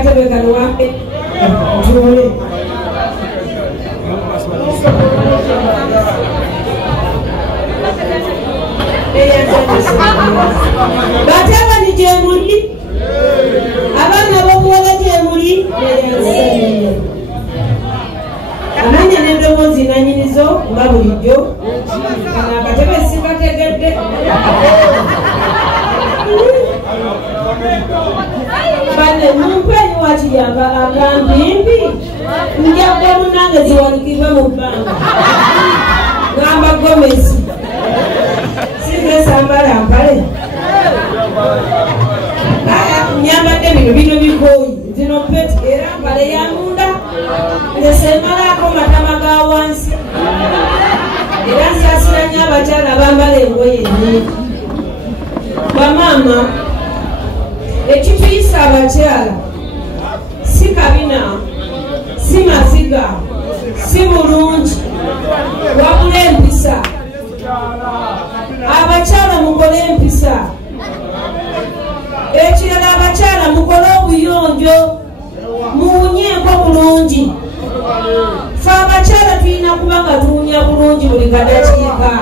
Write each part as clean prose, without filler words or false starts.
akatebe kano wampe tule bataba ni jemuli abana bokuwala jemuli amanya n'endoboozi nanyinizo nga bulijjo kana akatebe sikategedde bane mumpenyi wakiyamba agambimbi njagga munange ziwanikirwe mu bbanga ngamba Gomesi singesambala mpale nyambadde bino bikoyi zino peti era mpale yamunda nesemalako matama ga wansi era nsaasiranya abakyala bambala engoye nnyingi bamaama ekituyisa abakyala si kabina si maziga si bulungi wabula empisa abakyala mukole empisa ekirala abakyala mukole obuyonjo muwunyeeko bulungi fe abakyala tulina kubanga tuwunya bulungi buli kadakiika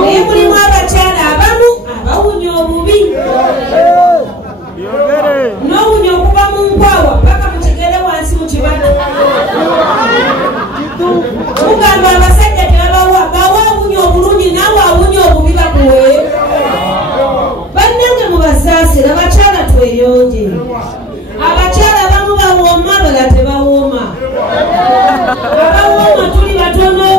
naye mulimu abakyala abamu abawunya obubi n'owunya okuva mu nkwawa paka mu kigere wansi mu kibada mugamba abasajja tebabawa bawa awunya obulungi naawe awunya obubi bakuwe bannange mubasaasira abakyala tweyonje abakyala abamu bawooma abala tebawooma abawooma tuli batono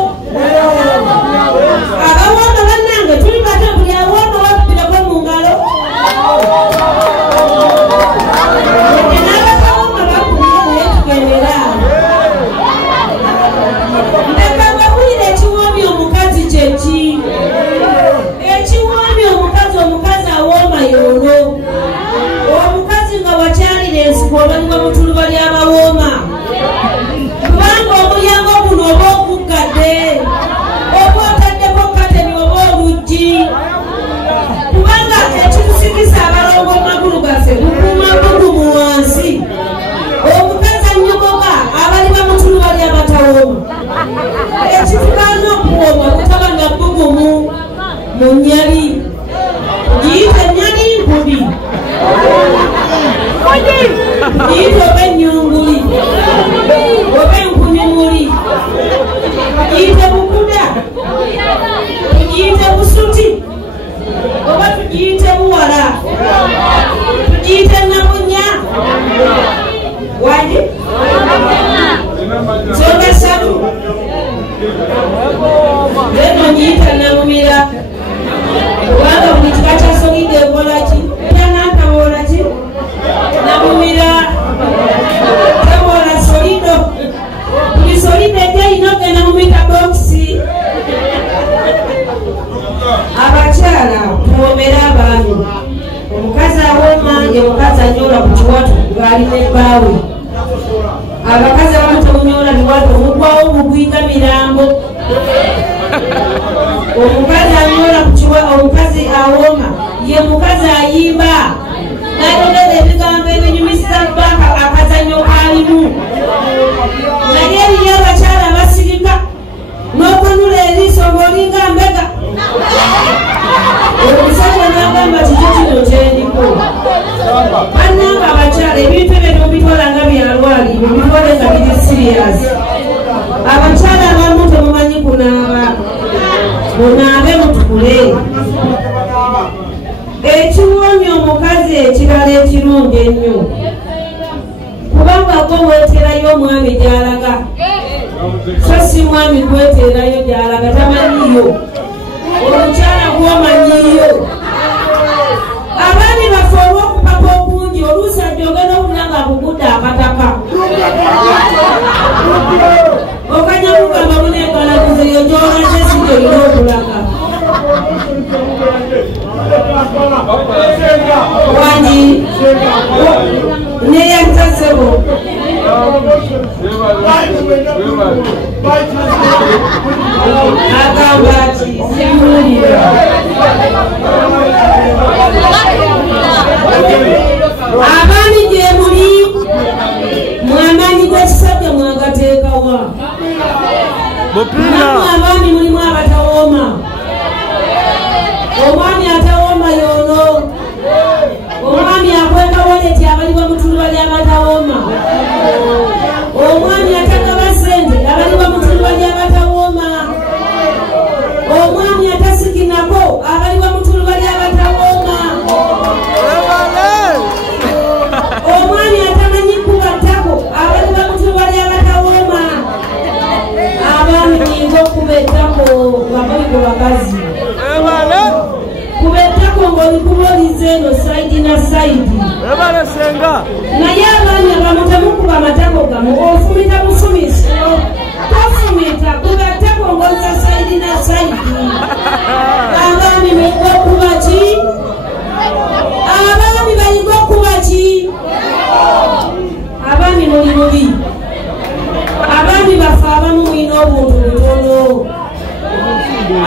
abawooma bannange tuli batono buli awooma wakubirako mu ngalo n'abawooma bakubire naye tugendera ndekababwire ekiwoomya omukazi kyeki ekiwoomya omukazi awooma yono omukazi nga wakyalira ensiko olwaliwa mu tuluba ly'abawooma kubanga omulyango guno oba oguggadde oba otaddeko kateni oba oluggi kubanga ekitusikisa abalongo magulu gaffe bukuuma bugumu wansi omukazi annyogoga abaliba mu tuluba ly'abatawooma ekitugaana okuwooma butaba nga bugumu mu nnyali giyita ennyali nkudi giyita oba ennyunguli oba enkunyumuli tugiyite bukuda tugiyite busuti oba tugiyite buwala tugiyite nabunya wadi nsonga ssatu leno ngiyita namumira kubanga buli kika kyasolidde ekolaki yanantawoolaki namumira tewoola solido buli solido ejayina ogenda mu mitabokisi abakyala tuwoomere abaami omukazi awooma ye mukazi anyola ku kiwato ng'alina ebbaawe abakazi abamu tebunyola biwato omugwawo mugwiga mirambo omukazi anyola ku kiwato omukazi awooma ye mukazi ayimba n'ayogera ebigambo ebinyumisa bbaka akazannyo kalimu naye eriyo abakyala abasirika n'okunula eriiso ng'olinga mbega omusajja n'agamba kiki kino kyendiko bannanga abakyala ebintu ebyo tubitwala nga byalwaliro bitwale nga biri siriyasi abakyala abamu temumanyi kunaaba munaabe mutukule ekiwoomya omukazi ekirala ekirungi ennyo kubanga gwe weeterayo omwami gy'alaga so si mwami gweterayo gy'alaga tamanyiyo omukyala gwomanyiyo abaami bafe olw'okupapa okungi oluusi ajja ogenda okuna nga akugudde akataka okanya kugamba buneekalaguze yo gyolaze si gyolina okulaga wani neyantasebo agamba ati simuwulira abaami gye muli wa Mupira abami mulimu abatawooma omwami atawooma yono omwami akweka waleti abaliwa mutundu bali abatawooma omwami atagaba sente abaliwa mutundu bali abatawooma omwami atasikinako abaliwa mutundu bali abatawooma omwami atamanyi kubattako abaliwa mutundu bali abatawooma abaami nyinza okuba ettako nga bali ku bakazi kuba ettako ng'olikubuliza eno sayidi na sayidi naye abaami abamu temukuba amatako gamu ofumita bufumiso tofumita kuba ettako ng'oza sayidi na sayidi abaami bayiga okuba ki abaami bayiga okuba ki abaami muli mubi abaami baffe abamu mwina obuntu butono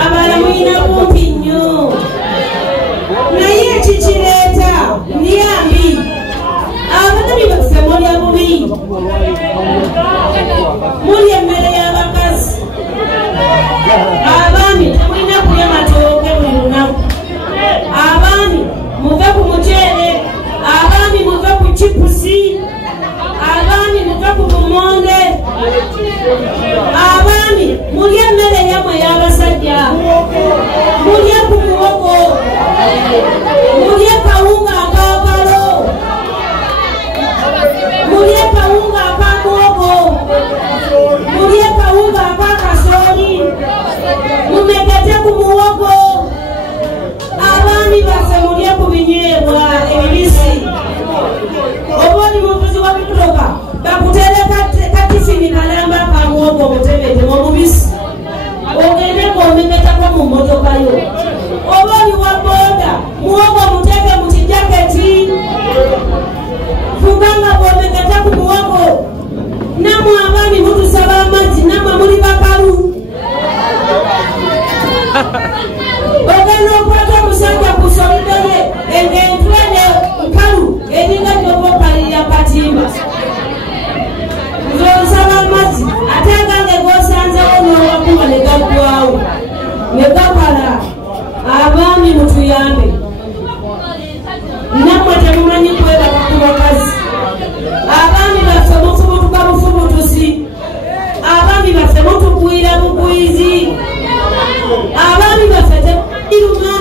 abala mwina bumpi nnyo naye ekikireeta myambi abaami baffe mulya bubi mulya emmere y'abakazi abaami temulina kulya matooke buli lunaku abaami muve ku muceere abaami muve ku kipusi abaami muve ku bumonde abaami mulya emmere yammwe y'abasajja mulya ku muwogo mulya kawunga akakalo mulya kawunga akamuwogo mulya kawunga akakasooli mumegete ku muwogo abaami baffe mulya ku binyeebwa ebibisi oba oli muvuzi wa kutoka bakutere katifini kalamba kamuwogo omutebete omubisi ogende ng'omegetako mu mmotoka yo oba oli wa boda muwogo omuteke mu kijaketi fuganga bw'omegeta ku muwogo namwe abaami mutusaba amazzi namwe muli bakalu ogenda okwata omusajja ku solidoye eng'entwene nkalu eringa gyoba okalirira katimba ng'osaba amazzi ate agange g'osanzewo n'owakuba ne gaggwawo ne gakala abaami mutuyambe namwe temumanyi kwebaka ku bakazi abaami baffe mufubutuka bufubutusi abaami baffe mutugwira bugwizi abaami baffe teiruma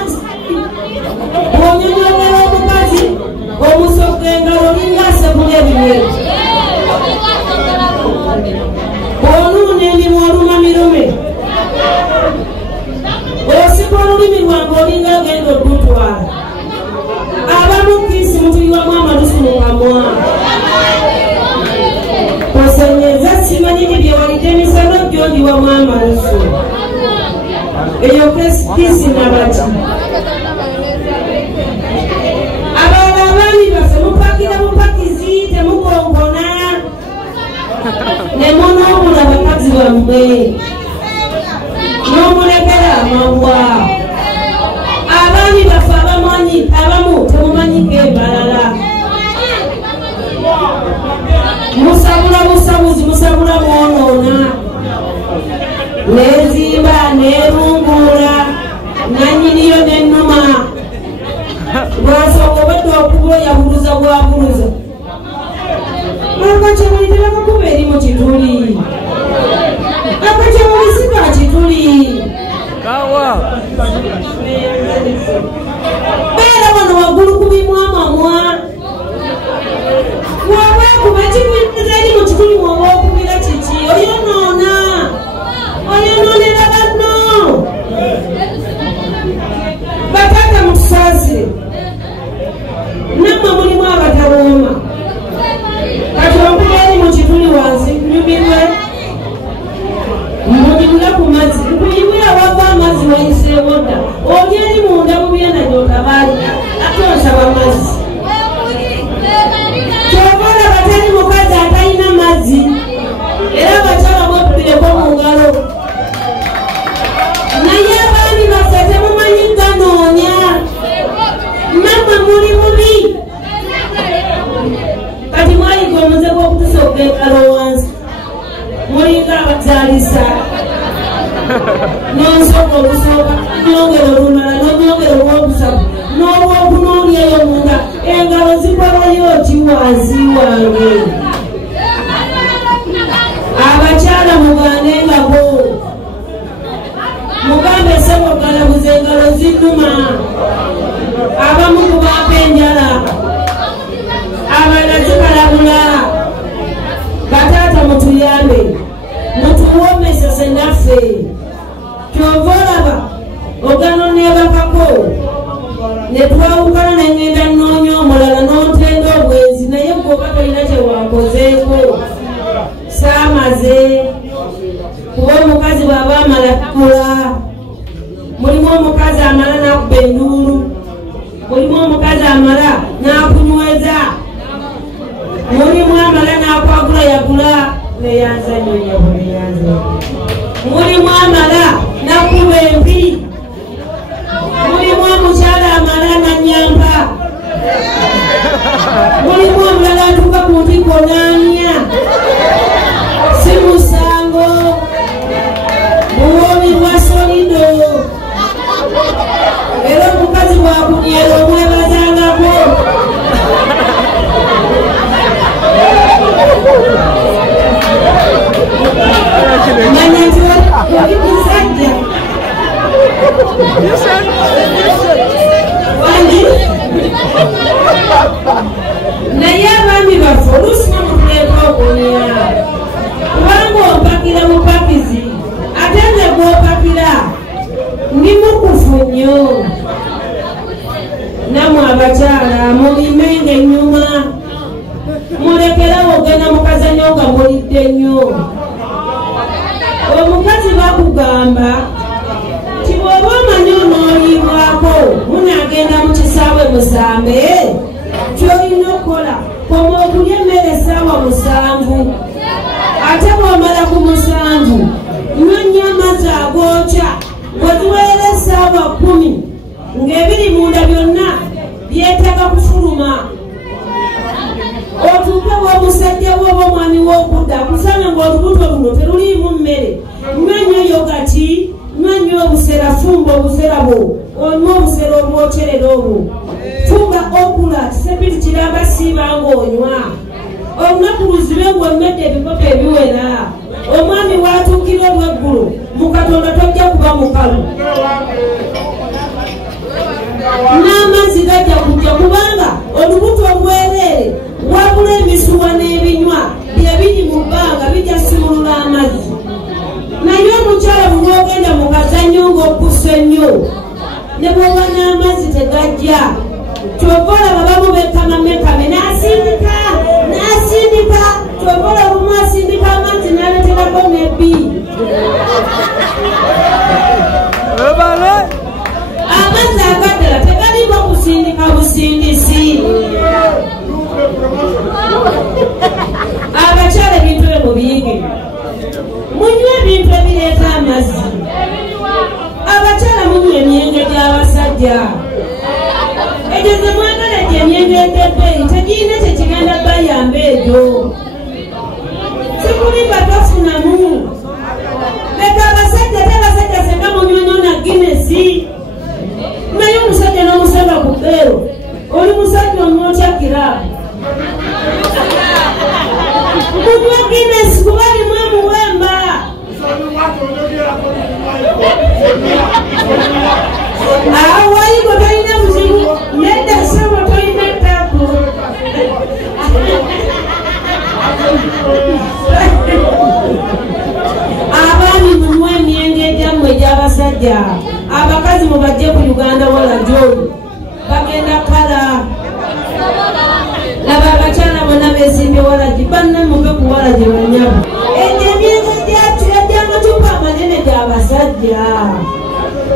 bwonyonyogera omukazi omusogga engalo lingasekula ebinyeero bw'onuuna emimwa oluma mirume osika olulimi lwange olinga agenda okutwala abamu kisi mutuyiwamu amalusu mu kamwa osenyeza simanyini byewalidde emisano gyogiwamu amalusu eyo kisi nabati abalala abaami baffe mupakira bupakizi temukonkona nemunoobula bakazi bammwe n'omulekera amabwa abaami baffe abamu temumanyiko embalala musabula busabuzi musabula mwonoona nezimba nerungula nanyiniyo nenuma lwasonga obadde okubula yabuluza bwabuluza akakyemuli tebakakuba eri mu kituli akakyemuli siga kituli beera wano waggulu kubimwamamwa wabakuba kikwiriza eri mu kituli mwoba okubira kiki oyonoona oyonoonera banno bataata mutusaasire nammwe mulimu abatawooma kati okuba eri mu kituli wansi nyumirwe mujibula ku mazzi nkuyibwira wava amazzi wayiseewo dda oli eri munda mu byana gyotabaali ate osaba mazzi kyobola batali mukazi atalina mazzi era bakyala bwetulireko mu ngalo naye abaami baffe temumanyi ganoonya mammwe muli mubi kati mwayiga omuze gw'okutusooka engalo wansi muli zalisa n'onsooka okusooka n'onyongera olulala n'onyongera olwokusatu n'olwokunoolyayo munda engalo zikolayo oti wansi wange. Abakyala muganengako mugambe sebo galabuza engalo zinnuma. Abamu kubaako enjala abalala zikalabula. Bataata mutuyambe mutuwomesese naffe kyova olaba ogano nebakako netwawukana nengenda nnoonya omulala n'ontenda obwenzi naye gwoba tolina kyewakozeeko saamaze kuba omukazi bw'aba amala kkula. Mulimu omukazi amala n'akuba enduulu, mulimu omukazi amala n'akunyweza, mulimu amala n'akwagula yagula neyanza nyonyabu neyanza, mulimu amala n'akuba empi, mulimu omukyala amala n'anyamba, mulimu omulala atuuka ku ntiko n'anya. Si musango buwoomi bwa solido. Era omukazi bwakunyera omwebazangako. Manya nti oli musajja wangi naye abaami baffe oluusi namutuleeka okunya kubanga opakira bupakizi ate nze gwopakira ndi mukufu nnyo. Namwe abakyala mulimenga ennyuma mulekerawo ogenda mukazanyo nga mulidde nnyo. Omukazi bakugamba ti bw'oba omanyi onooliibwako munaagenda mu kisaawe musambe kyolina okukola koma okulya emmere essaawa 7 ate bw'omala ku 7 nyonya amazzi agookya bweziweera essaawa 10 ng'ebiri munda byonna byetaaga kufuluma. Otuuke w'omusajja w'oba omwami w'okudda akusanga ng'olubuto luno teruliimu mmere. Nywenya yogati, nywenya obusera, fumba obusera bwo, onywa obusera obwokyerera obwo. Fumba okula kisepiti kiramba siiba ng'onywa. Olunaku luzibe ng'omedde ebikopo ebiwera. Omwami w'atuukira olw'eggulu mu Katonda tojja kuba mukalu. N'amazzi gajja kujja kubanga olubuto olwereere wabula emisuwa n'ebinywa bye biri mu bbanga bijja simulula amazzi. Naye omukyala bwe ogenda mu kazannyo ng'okussa ennyo ne bw'oba n'amazzi tegajja kyova olaba bamu bekamamekame n'asindika kyova olaba omu asindika amazzi n'aleterako nebbi. Amazzi agaddala tegaliiko kusindika busindisi. Abakyala ebintu bye mubiyige munywa ebintu ebireeta amazzi. Abakyala munywa emyenge gy'abasajja egyo ze mwagala egyo emyenge egy'ebbeeyi tegirina kyekigenda bayamba egyo sikulimba tofunamu. Leka abasajja te abasajja senga munywanyona Guinness naye omusajja n'omusanga ku bbeero oli musajja omwotya kiraabu. Munywa Guinness kuba limu emuwemba. Wayigo tolina buzibu nedda sebo tolina ttaapu. Abaami munywa emyenge egyammwe egy'abasajja. Abakazi mubajje ku Uganda walajo bagenda kala. Laba abakyala bonna beesimbye walagi banne muve ku walagi bannyabo. Egyo emyenge egy'amacupa amanene gy'abasajja.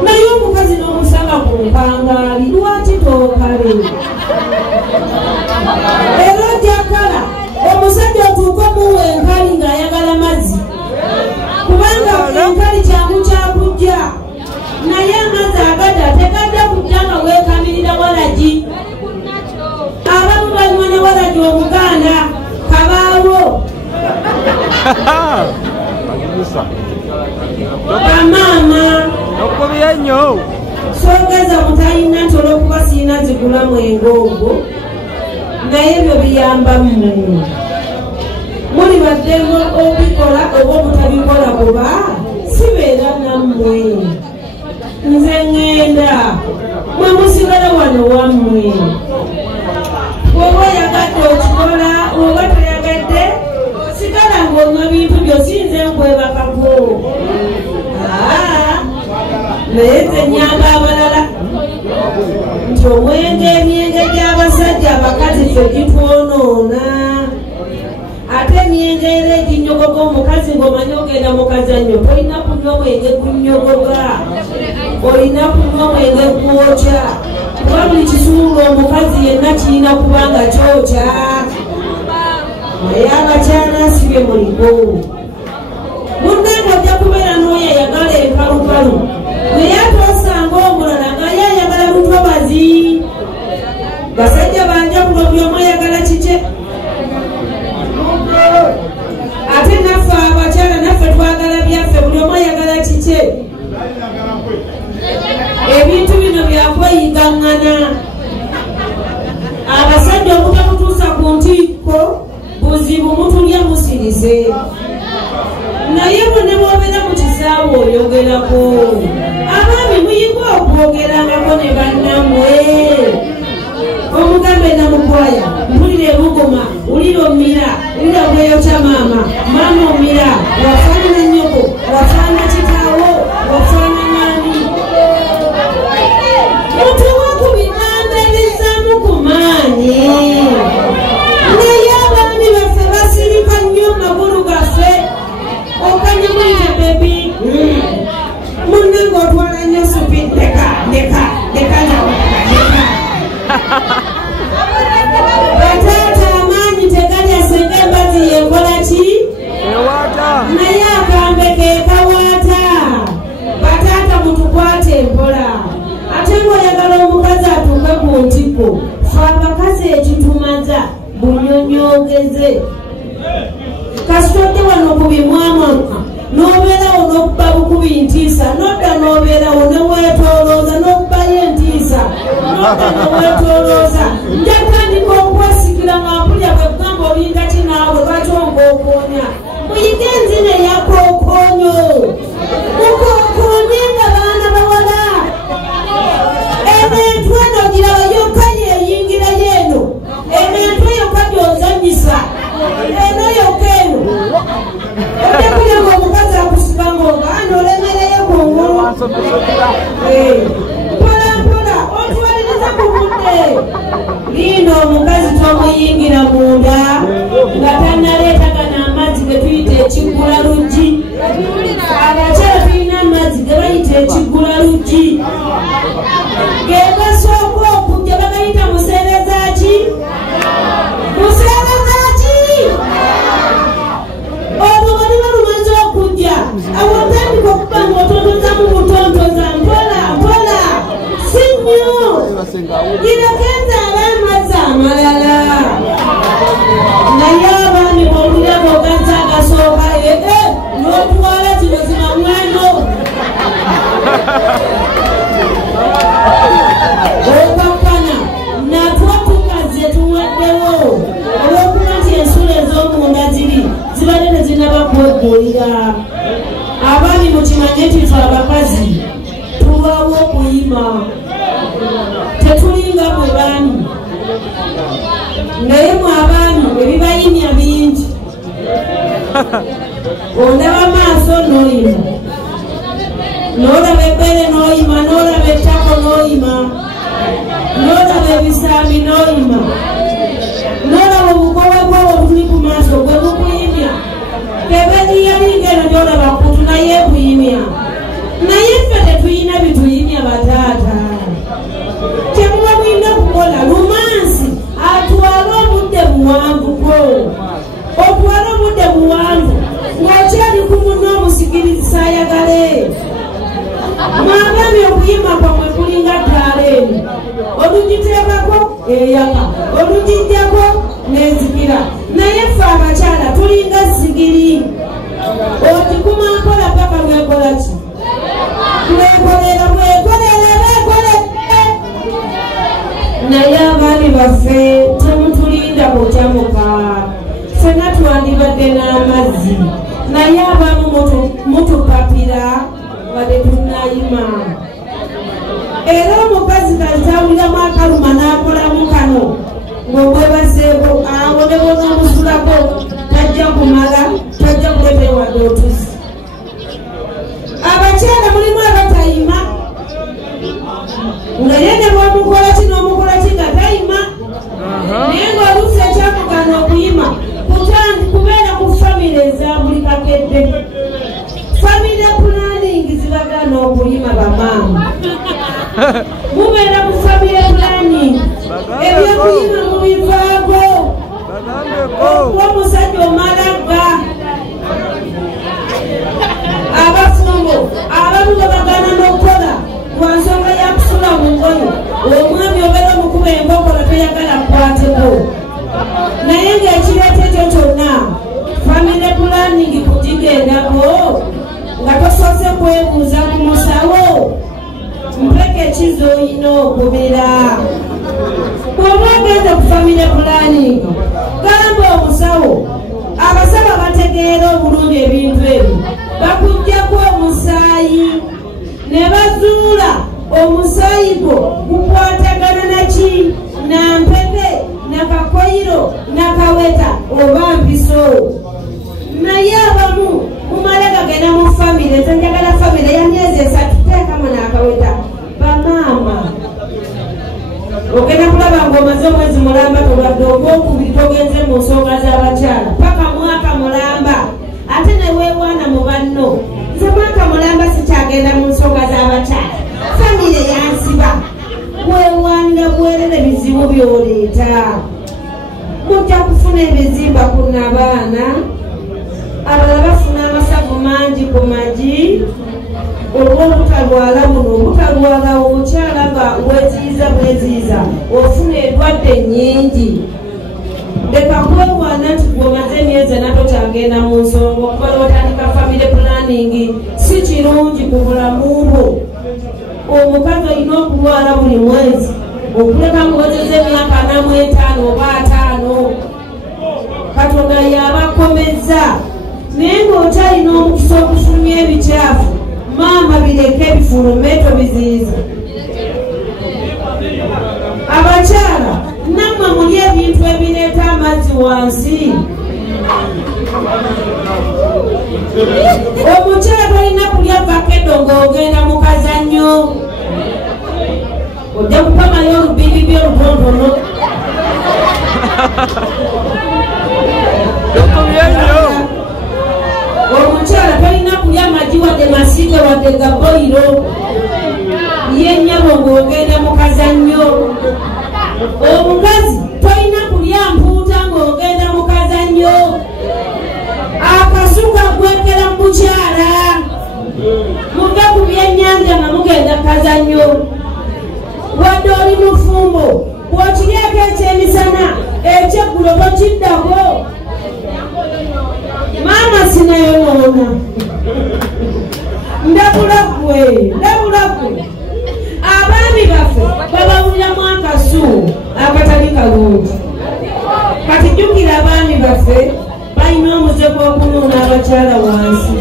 Naye omukazi n'omusanga ku mpangaali lwaki tookale? Era ojjakala omusajja otuuka muwa enkali ng'ayagala mazzi kubanga enkali kyangu kyakujja. Naye amazzi agadda tegajja kujja nga weekamirira walagi. Abamu banywa ne walagi omuganda kabaawo. Mama sogeza mutayina ntolo kuba sirina zigula mwengogo naye ebyo biyamba mmwe muli baddemu obikola oba obutabikola kuba sibeera nammwe nze ŋŋenda mwe musigala wano wammwe oba oyagadde okikola oba toyagadde sigala ng'onywa bintu byo sinze nkwebakako naye nze nnyamba abalala nti omwenge emyenge gy'abasajja abakazi ffe gitwonoona ate emyenge era eginyogoga omukazi ng'omanyi ogenda mu kazannyo tolina kunywa mwenge gunnyogoga olina kunywa mwenge gwokya kuba buli kisuula omukazi yenna kirina kubanga kyokya naye abakyala sibye muliko munnange ojja kubeera n'oyeyagala enkalukalu naye ate osanga omulala nga yeyagala lutobazi basajja banjawulo buli omu ayagala kike ate naffe abakyala naffe twagala byaffe buli omu ayagala kike ebintu bino byakweyigaŋŋana abasajja obutamutuusa ku ntiiko buzibu mutulya musirize naye bonna bwobeera mu kisaawe oyogerako abaami muyiga okwogerangako ne bannammwe omugambe namukwaya mpulira ebuguma ulira omira ulira obweyokya maama maama omira wafaanana nnyoko wafaana kitaawo wafaana maani mutuwa ku bigambo ebizaamu ku maanyi naye abaami baffe basirika nnyo magulu gaffe okanyamwite bebi munnange otwala nnyo supi leka bataata amaanyi tegalya senga embazi yekola ki naye akambe kekawaata bataata mutukwate empola ate ng'oyagala omukazi atuuke ku ntiko fe abakazi ekitumaza bunyonyogeze kasitodde wano ku bimwamwaka n'obeerawo n'okuba bukubi ntiisa nodda n'obeerawo neweetoolooza n'okubayo entiisa nodda neweetoolooza njakandika okwesikira nga mpulya bwe kugamba olinga kinaawe bakyongookonya muyige enzina eyakookoonyo mukookoonye nga baana bawala ebintu eno giraba yokka yeyingirayo eno ebintu yokka gyozanyisa eno yokka eno ojakulya ng'omukazi akusiba ng'oga ano olemereyo kungulu mpola mpola otwaliriza ku budde liino omukazi twamuyingira munda nga tannaleetagana amazzi ge tuyita ekiggula luggi abakyala tulina amazzi ge bayita ekiggula luggi ge gasooka okujja bagayita museereza ki museereza ki olwo bali balumaze okujja awotandika okuba ng'otontoza mu butontoza mpola mpola si nnyo giragenza ab'amazzi amalala naye abaami b'olulya b'ogaza agasooka n'otwala kino zima mweno okakkana natwo tukaze tuwaddewo olw'okuba nti ensula ez'omunda zibadde tezinaba kweggulira abaami mukimanye nti twe abakazi tulwawo okuyima tetulinga mwe baami naye mwe abaami ebibayimya bingi ondaba maaso n'oyima n'olaba ebbere n'oyima n'olaba ettako n'oyima n'olaba ebisambi n'oyima n'olaba obukowebwowo obuli ku maaso gwe bukuyimya keberiyalinga eno gyolaba kutu naye ekuyimya naye ffe tetuyina bituyimya bataata kyemuba mulina kukola lumansi atwale obudde buwanvuko otwale obudde buwanvu ng'okyali ku munno omusikiriza ayagale mwagambye okuyima kwamwe kulinga ttaala eno olugiteekako eyaka olugijjako n'enzikira naye ffe abakyala tulinga sigiri otikuma kukola ki mwekolera naye abaami baffe temutulinda kutyamuka fena twandibadde n'amazzi naye abamu mutupapira wadde tunayima era omukazi kalitawuliramu akaluma n'akolamu kano ng'omwebazeeko awonebona omusulako tajja kumala tajja kuleeta wadde otuzi abakyala mulimu abatayima naye ne bwomukola ki n'omukola ki nga tayima naye ng'oluusi ekyakugana okuyima kubeera ku famire eza buli kakedde famire planning zibagana okuyima bamaama mubeera ku famire planning ebyokuyima mubivaago okuba omusajja omalaga abafumbo abamu babagana n'okukola lwansonga yakusula mu ngoyo omwami obeera omukuba enkokola toyagala kukwateko naye ng'ekireeta ekyo kyonna famire planning kugigendako nga tosoose kwebuuza ku musawo mpeka ekizo olina okubira bw'oba ogenze ku famire planning gamba omusawo abasawo bategeera obulungi ebintu ebyo bakugjaku omusaayi ne bazuula omusaayi gwo gukwatagana naki nampeke nakakoyiro nakaweta oba mpiso naye abamu mumala gagenda mu famire zenjagala famire ya myezi 3 teekamu nakaweta bamaama ogenda kulaba ng'omaze omwezi mulamba tolwadde ogwokubiri togenze mu nsonga z'abakyala paka mwaka mulamba ate ne weewaana mu banno nze mwaka mulamba sikyagenda mu nsonga z'abakyala famire yansiba weewaanira bwerere bizibu by'oleeta mujja kufuna ebizimba kuna abaana abalala bafuna amasavu mangi ku magi olw'obutalwala buno obutalwala okyala nga weziyiza bweziyiza ofuna endwadde nnyingi leka kwewaana nti gwomaze emyezi 4 tokyagenda mu nsonga okuba lwotandika famire planning si kirungi ku bulamu bwo omukazi olina okulwala buli mwezi okuleka ng'ozeza emyaka 45 oba 5 katonda yabakomeza naye ng'okyalina omukisa okufulumya ebikyafu maama bireke ebifulumeto biziyiza abakyala nammwe muli ebintu ebireeta amazzi wansi omukyala tolina kulya vakedo ng'ogenda mu kazannyo ojja kupamayo olubibibi olutontono omukyala tolina kulya magi wadde masiige wadde gaboyiro yennyabo ng'ogenda mu kazannyo omukazi tolina kulya mpuuta ng'ogenda mu kazannyo akasuka gwekera mu bukyala muve ku byennyanja nga mugenda kazannyo wadde oli mufumbo bw'okiryako ekyemisana ekyeggulo tokiddako maama sinayonoona ndabula gwe abaami baffe babawuliramu akasu akatali kalungi kati jjukira abaami baffe balina omuze gw'okunuuna abakyala wansi